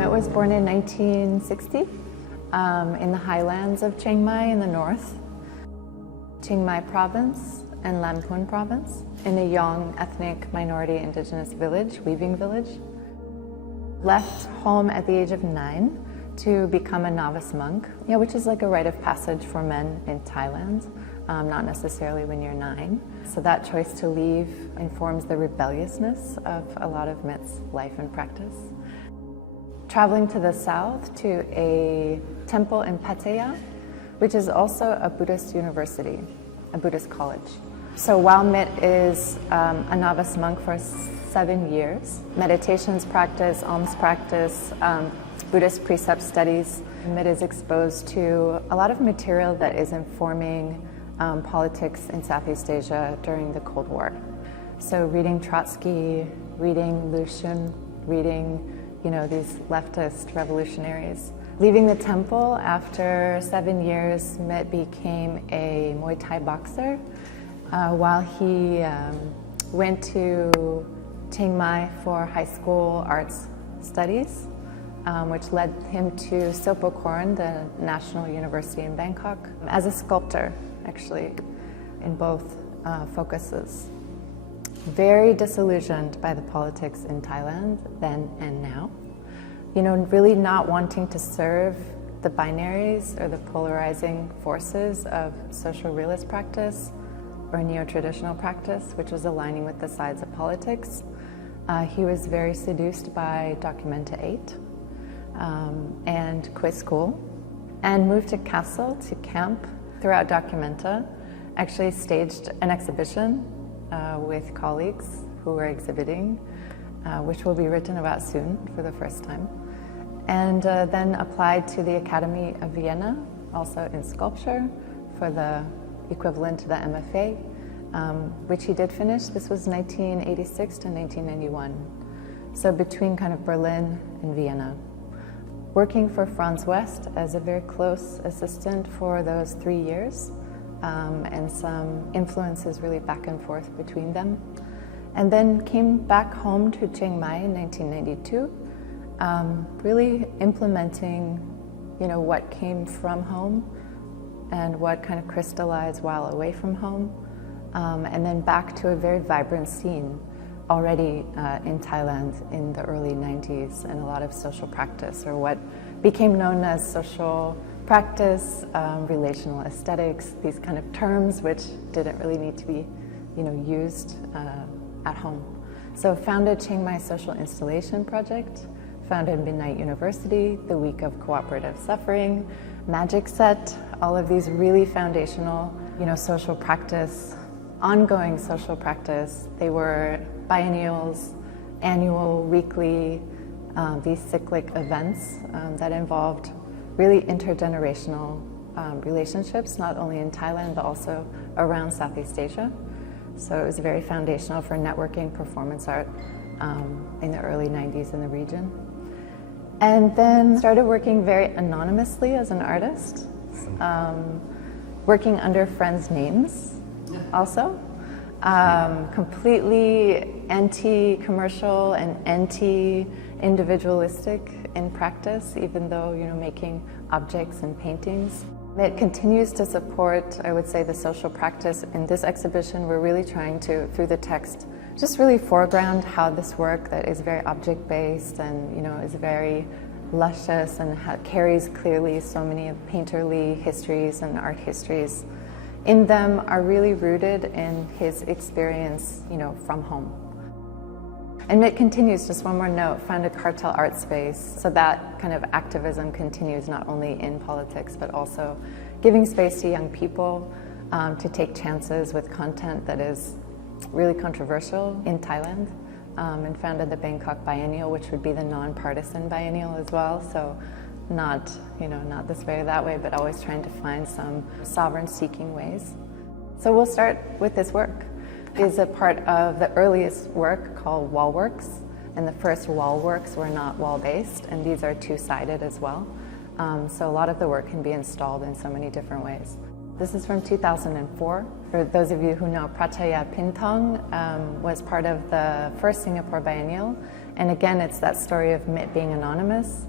It was born in 1960 in the highlands of Chiang Mai in the north, Chiang Mai province and Lampun province, in a young ethnic minority indigenous village, weaving village. Left home at the age of 9 to become a novice monk, which is like a rite of passage for men in Thailand, not necessarily when you're 9. So that choice to leave informs the rebelliousness of a lot of Mit's life and practice. Traveling to the south to a temple in Pattaya, which is also a Buddhist university, a Buddhist college. So while Mit is a novice monk for 7 years, meditations practice, alms practice, Buddhist precept studies, Mit is exposed to a lot of material that is informing politics in Southeast Asia during the Cold War. So reading Trotsky, reading Lu Xun, reading these leftist revolutionaries. Leaving the temple after 7 years, Mit became a Muay Thai boxer while he went to Chiang Mai for high school arts studies, which led him to Silpokorn, the National University in Bangkok, as a sculptor, actually, in both focuses. Very disillusioned by the politics in Thailand then and now. Really not wanting to serve the binaries or the polarizing forces of social realist practice or neo-traditional practice, which was aligning with the sides of politics. He was very seduced by Documenta 8 and quit school and moved to Kassel to camp throughout Documenta. Actually staged an exhibition with colleagues who were exhibiting, which will be written about soon for the first time. And then applied to the Academy of Vienna, also in sculpture, for the equivalent to the MFA, which he did finish. This was 1986 to 1991. So between kind of Berlin and Vienna. Working for Franz West as a very close assistant for those 3 years, and some influences really back and forth between them. And then came back home to Chiang Mai in 1992, really implementing, what came from home and what kind of crystallized while away from home, and then back to a very vibrant scene already in Thailand in the early 90s, and a lot of social practice, or what became known as social practice, relational aesthetics, these kind of terms which didn't really need to be, used at home. So founded Chiang Mai Social Installation Project, founded Midnight University, the Week of Cooperative Suffering, Magic Set, all of these really foundational, social practice, ongoing social practice. They were biennials, annual, weekly, these cyclic events that involved really intergenerational relationships, not only in Thailand, but also around Southeast Asia. So it was very foundational for networking performance art in the early 90s in the region. And then started working very anonymously as an artist, working under friends' names also. Completely anti-commercial and anti-individualistic in practice, even though, making objects and paintings. It continues to support, I would say, the social practice. In this exhibition, we're really trying to, through the text, just really foreground how this work that is very object-based and, is very luscious and carries clearly so many painterly histories and art histories in them are really rooted in his experience, from home. And it continues, just one more note, found a cartel art space, so that kind of activism continues not only in politics, but also giving space to young people to take chances with content that is really controversial in Thailand, and founded the Bangkok Biennial, which would be the non-partisan biennial as well, so not this way or that way, but always trying to find some sovereign-seeking ways. So we'll start with this work. Is a part of the earliest work called wall works, and the first wall works were not wall-based, and these are two-sided as well. So a lot of the work can be installed in so many different ways. This is from 2004. For those of you who know, Prataya Pintong was part of the first Singapore Biennial, And again, it's that story of mit being anonymous.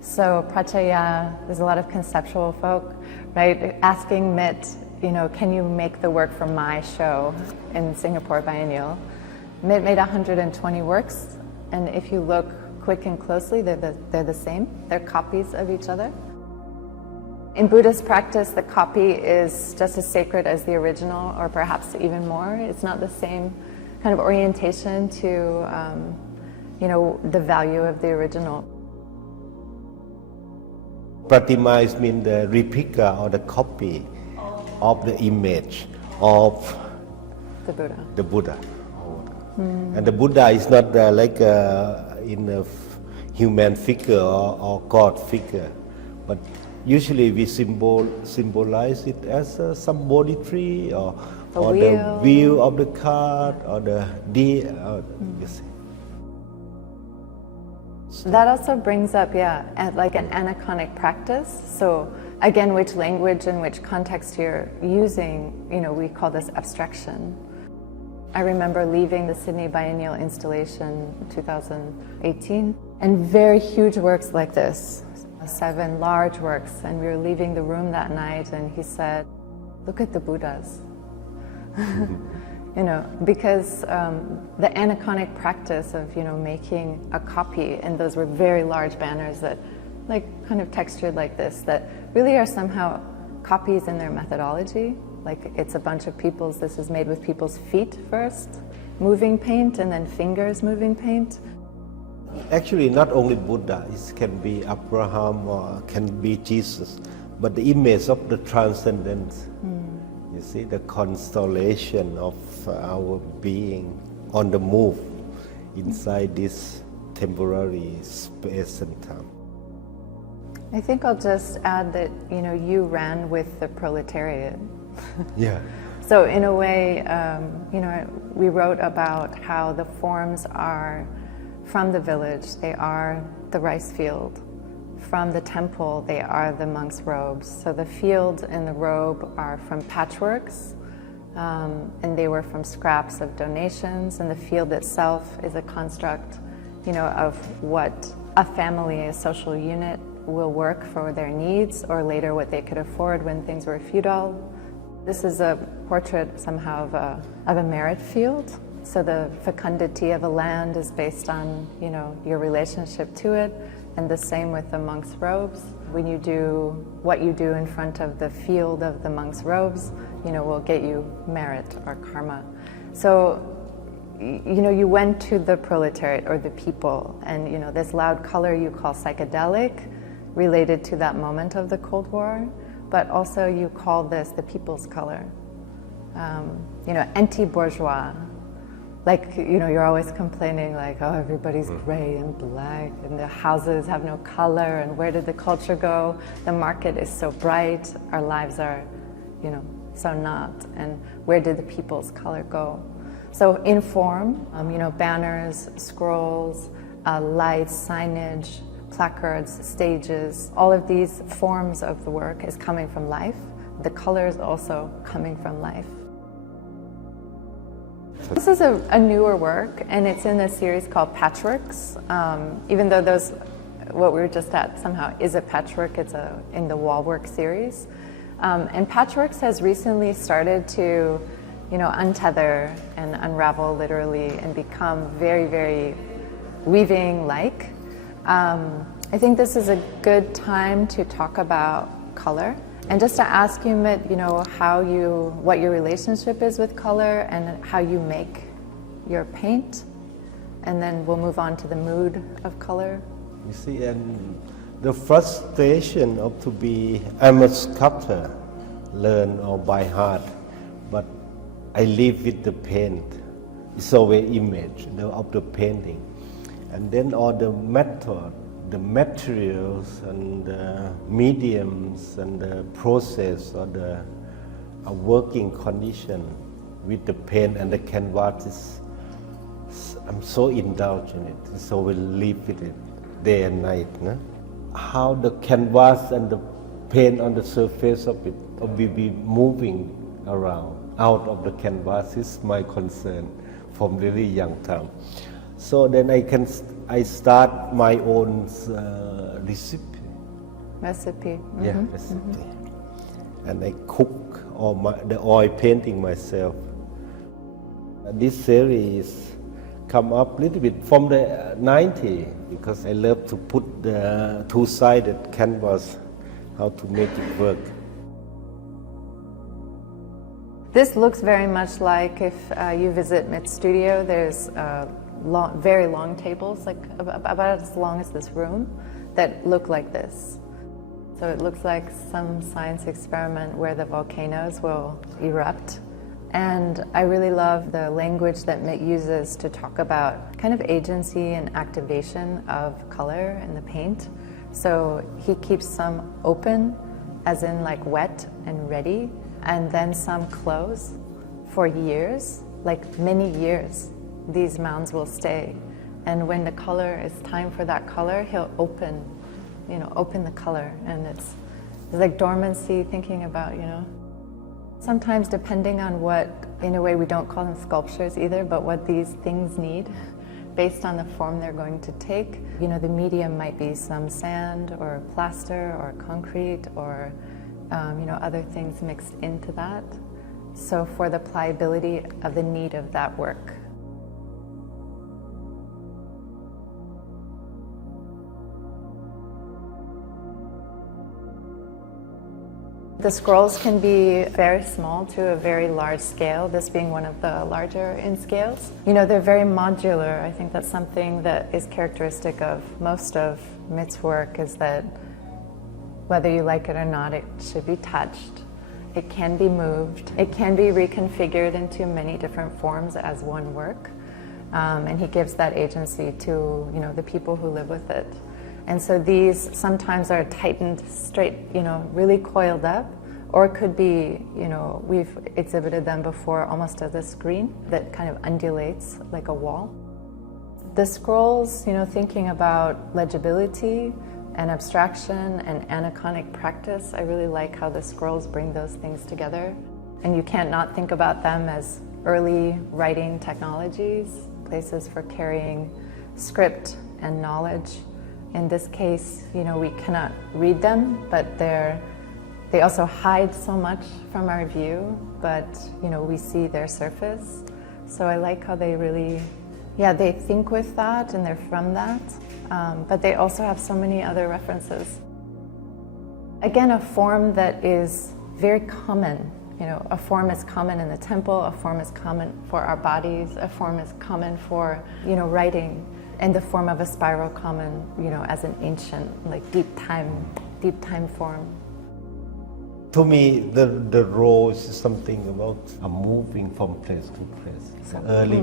So Prachaya, there's a lot of conceptual folk, right? Asking mit, can you make the work for my show in Singapore Biennial? Mit made 120 works, and if you look quick and closely, they're the same. They're copies of each other. In Buddhist practice, the copy is just as sacred as the original, or perhaps even more. It's not the same kind of orientation to, the value of the original. Pratima means the replica or the copy of the image of the Buddha. And the Buddha is not like in a human figure or God figure, but usually we symbolize it as a symbolically or the wheel of the cart or the deer. You see. That also brings up, like an aniconic practice. So again, which language and which context you're using, we call this abstraction. I remember leaving the Sydney Biennial installation in 2018, and very huge works like this, 7 large works, and we were leaving the room that night, and he said, "Look at the Buddhas." Because the aniconic practice of, making a copy, and those were very large banners that, like, kind of textured like this, that really are somehow copies in their methodology. Like, it's a bunch of this is made with people's feet first, moving paint, and then fingers moving paint. Actually, not only Buddha, it can be Abraham or can be Jesus, but the image of the transcendence. You see, the constellation of our being on the move inside this temporary space and time. I think I'll just add that, you ran with the proletariat. Yeah. So in a way, we wrote about how the forms are from the village, they are the rice field. From the temple, they are the monk's robes. So the field and the robe are from patchworks, and they were from scraps of donations, and the field itself is a construct, of what a family, a social unit, will work for their needs, or later what they could afford when things were feudal. This is a portrait somehow of a merit field. So the fecundity of a land is based on, your relationship to it, and the same with the monk's robes. When you do what you do in front of the field of the monk's robes, will get you merit or karma. So, you went to the proletariat or the people, and this loud color you call psychedelic, related to that moment of the Cold War, but also you call this the people's color. Anti-bourgeois. Like, you're always complaining like, oh, everybody's gray and black, and the houses have no color, and where did the culture go? The market is so bright, our lives are, so not, and where did the people's color go? So in form, banners, scrolls, lights, signage, placards, stages, all of these forms of the work is coming from life. The color is also coming from life. This is a newer work, and it's in a series called Patchworks. Even though what we were just at somehow is a patchwork, it's in the Wallwork series. And Patchworks has recently started to, untether and unravel literally and become very, very weaving-like. I think this is a good time to talk about color. And just to ask you, Mit, what your relationship is with color and how you make your paint, and then we'll move on to the mood of color. You see, and the frustration of I'm a sculptor, learn or by heart, but I live with the paint. It's always image of the painting, and then all the method, the materials and the mediums and the process or the working condition with the paint and the canvas I'm so indulged in it, so we live with it day and night. No? How the canvas and the paint on the surface of it will be moving around out of the canvas is my concern from very young time. So then I start my own recipe. Recipe. Yeah, recipe. And I cook the oil painting myself. This series come up a little bit from the 90s because I love to put the two-sided canvas, how to make it work. This looks very much like if you visit Mitt's studio, there's very long tables, like about as long as this room, that look like this. So it looks like some science experiment where the volcanoes will erupt. And I really love the language that Mitt uses to talk about kind of agency and activation of color in the paint. So he keeps some open, as in like wet and ready, and then some close for years, like many years. These mounds will stay. And when the color is time for that color, he'll open the color. And it's like dormancy, thinking about, sometimes depending on what, in a way we don't call them sculptures either, but what these things need based on the form they're going to take. The medium might be some sand or plaster or concrete or other things mixed into that. So for the pliability of the need of that work. The scrolls can be very small to a very large scale, this being one of the larger in scales. They're very modular. I think that's something that is characteristic of most of Mitt's work, is that whether you like it or not, it should be touched. It can be moved. It can be reconfigured into many different forms as one work. And he gives that agency to, the people who live with it. And so these sometimes are tightened straight, really coiled up, or it could be, we've exhibited them before almost as a screen that kind of undulates like a wall. The scrolls, thinking about legibility and abstraction and aniconic practice, I really like how the scrolls bring those things together. And you can't not think about them as early writing technologies, places for carrying script and knowledge. In this case, we cannot read them, but they also hide so much from our view, but we see their surface. So I like how they really, they think with that and they're from that, but they also have so many other references. Again, a form that is very common. A form is common in the temple, a form is common for our bodies, a form is common for, writing. And the form of a spiral common, as an ancient, like deep time form. To me, the role is something about moving from place to place. The early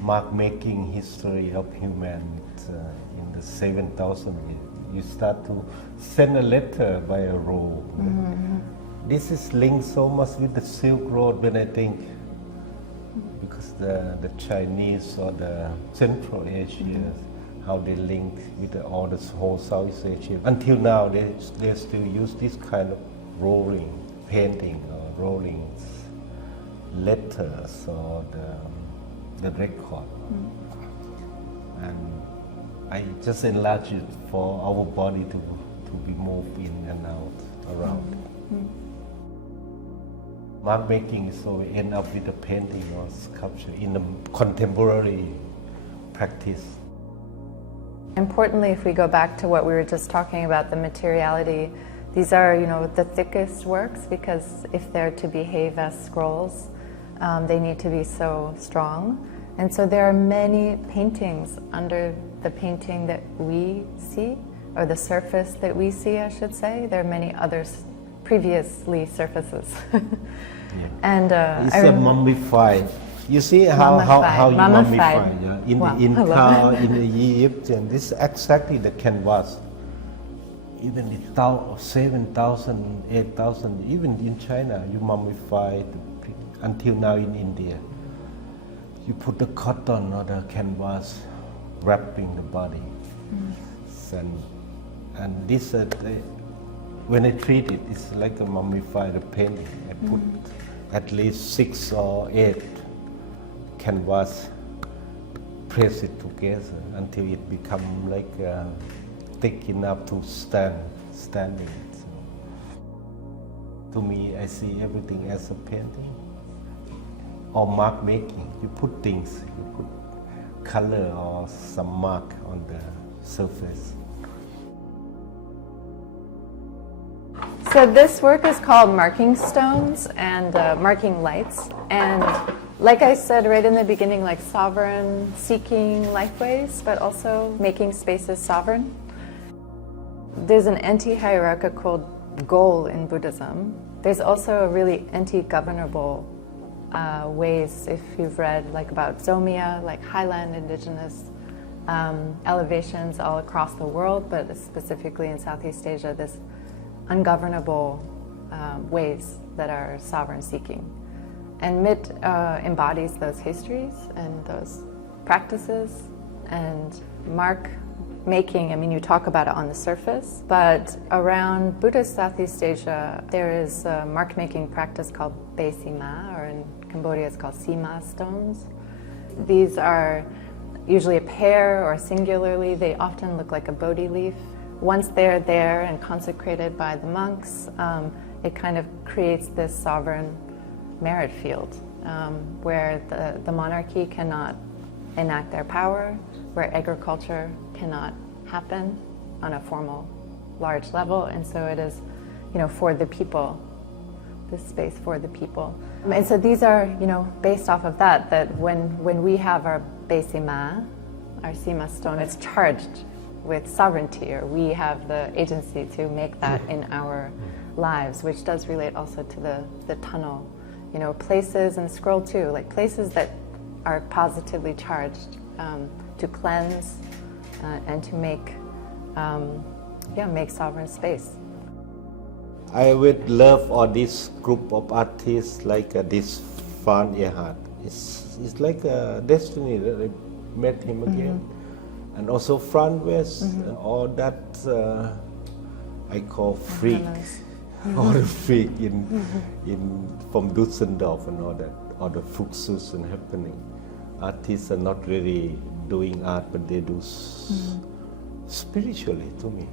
mark-making history of humanity in the 7,000 years. You start to send a letter by a road. This is linked so much with the Silk Road when I think, because the Chinese or the Central Asia, how they link with all the whole Southeast Asia. Until now, they still use this kind of rolling painting or rolling letters or the record. And I just enlarge it for our body to be moved in and out around. Mark making is so we end up with a painting or sculpture in the contemporary practice. Importantly, if we go back to what we were just talking about, the materiality, these are, the thickest works, because if they're to behave as scrolls, they need to be so strong. And so there are many paintings under the painting that we see, or the surface that we see, I should say. There are many others previously surfaces. And it's a mummified. You see how you mummify in the Inca, in the Egypt, and this is exactly the canvas. Even 7,000, 8,000, even in China, you mummify until now in India. You put the cotton or the canvas wrapping the body, and this. When I treat it, it's like a mummified painting. I put at least 6 or 8 canvas press it together until it become like thick enough to standing. So, to me, I see everything as a painting or mark making. You put things, you put color or some mark on the surface. So this work is called Marking Stones and Marking Lights. And like I said right in the beginning, like sovereign, seeking lifeways, but also making spaces sovereign. There's an anti-hierarchical goal in Buddhism. There's also a really anti-governable ways, if you've read like about Zomia, like highland indigenous elevations all across the world, but specifically in Southeast Asia, this ungovernable ways that are sovereign seeking. And MIT embodies those histories and those practices. And mark making, I mean, you talk about it on the surface, but around Buddhist Southeast Asia, there is a mark making practice called Be Sima, or in Cambodia it's called Sima stones. These are usually a pair or singularly. They often look like a Bodhi leaf. Once they're there and consecrated by the monks, it kind of creates this sovereign merit field where the monarchy cannot enact their power, where agriculture cannot happen on a formal, large level, and so it is, for the people, this space for the people. And so these are, based off of that when we have our Be Sima, our Sima stone, it's charged with sovereignty, or we have the agency to make that in our lives, which does relate also to the tunnel. Places, and scroll too, like places that are positively charged to cleanse and to make sovereign space. I would love all this group of artists like this Franz West. It's like a destiny that I met him again. And also Franz West, and all that I call freak, all the freak in from Düsseldorf and all that, all the fluxus and happening. Artists are not really doing art, but they do spiritually to me.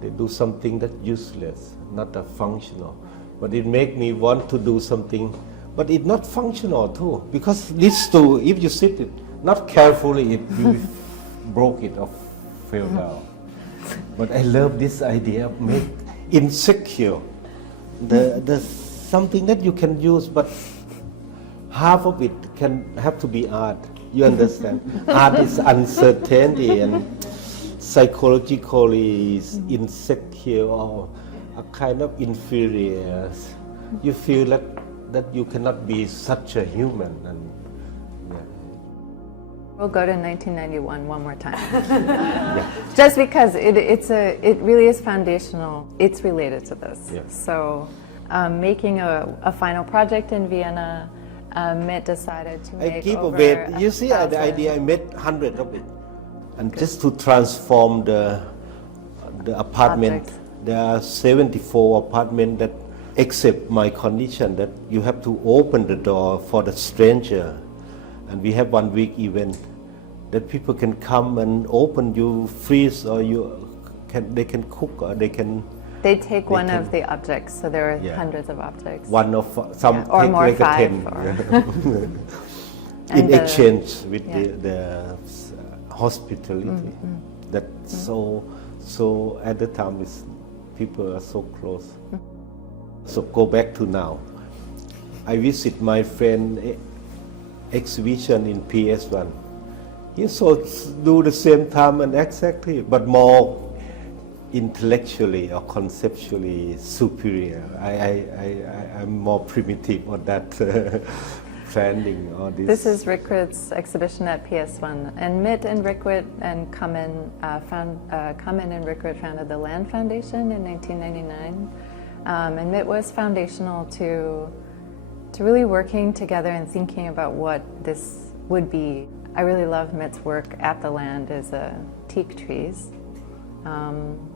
They do something that's useless, not a functional. But it make me want to do something, but it's not functional too, because these two, if you sit it not carefully, you broke it or fell down. But I love this idea of make insecure. The something that you can use, but half of it can have to be art. You understand? Art is uncertainty and psychologically insecure or a kind of inferior. You feel that you cannot be such a human. And we'll go to 1991 one more time. Just because it really is foundational. It's related to this. Yeah. So making a final project in Vienna, Mitt decided to make over You see the idea, I made 100 of it. And just to transform the apartment, Objects. there are 74 apartments that accept my condition that you have to open the door for the stranger. And we have 1 week event that people can come and open, you freeze, or they can cook, or they take one of the objects, so there are hundreds of objects. One of some or take more, like 5 a 10 in exchange with the hospitality. That's so at the time people are so close. So go back to now. I visit my friend exhibition in PS1. He also do the same time and exactly, but more intellectually or conceptually superior. I'm more primitive on that planning or this. This is Rikrit's exhibition at PS1, and Mitt and Rikrit and Kamen and Rikrit founded the Land Foundation in 1999, and Mitt was foundational to really working together and thinking about what this would be. I really love Mitt's work at the land is teak trees,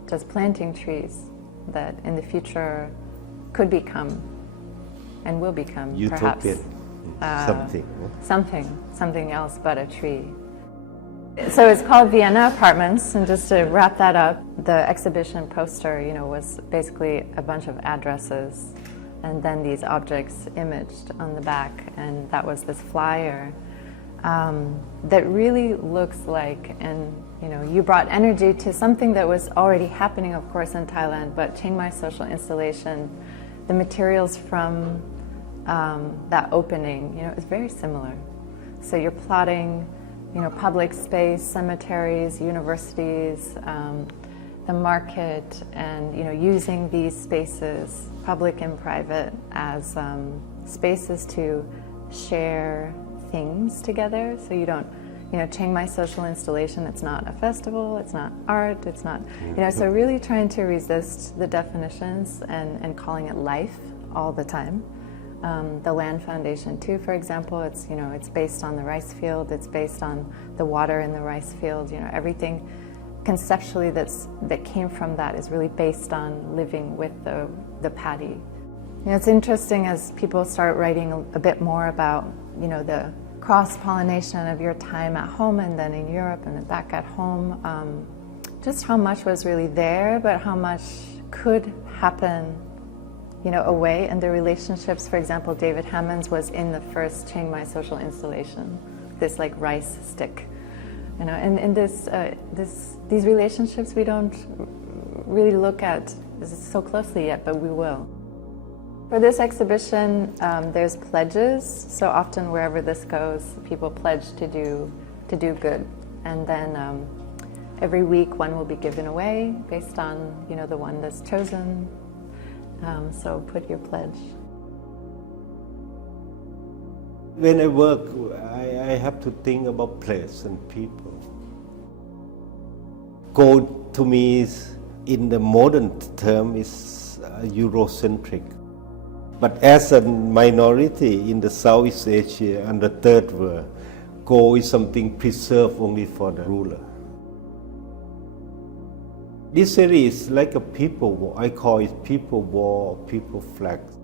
just planting trees that in the future could become and will become Utopian. perhaps something else but a tree. So it's called Vienna Apartments, and just to wrap that up, the exhibition poster, was basically a bunch of addresses and then these objects imaged on the back, and that was this flyer that really looks like, and you brought energy to something that was already happening, of course, in Thailand, but Chiang Mai social installation, the materials from that opening, is very similar. So you're plotting, public space, cemeteries, universities, the market, and using these spaces, public and private, as spaces to share things together. So you don't, Chiang Mai social installation, it's not a festival, it's not art, it's not, so really trying to resist the definitions and calling it life all the time. The Land Foundation too, for example, it's based on the rice field, it's based on the water in the rice field, everything conceptually that came from that is really based on living with the paddy. It's interesting as people start writing a bit more about, the cross-pollination of your time at home and then in Europe and then back at home, just how much was really there, but how much could happen away, and the relationships. For example, David Hammond's was in the first Chiang Mai social installation, this like rice stick, and these relationships we don't really look at so closely yet, but we will. For this exhibition, there's pledges. So often wherever this goes, people pledge to do good, and then every week one will be given away based on the one that's chosen. So put your pledge. When I work, I have to think about place and people. Goal to me is, in the modern term, is Eurocentric. But as a minority in the Southeast Asia and the Third World, goal is something preserved only for the ruler. This series is like a people war. I call it people war, people flags.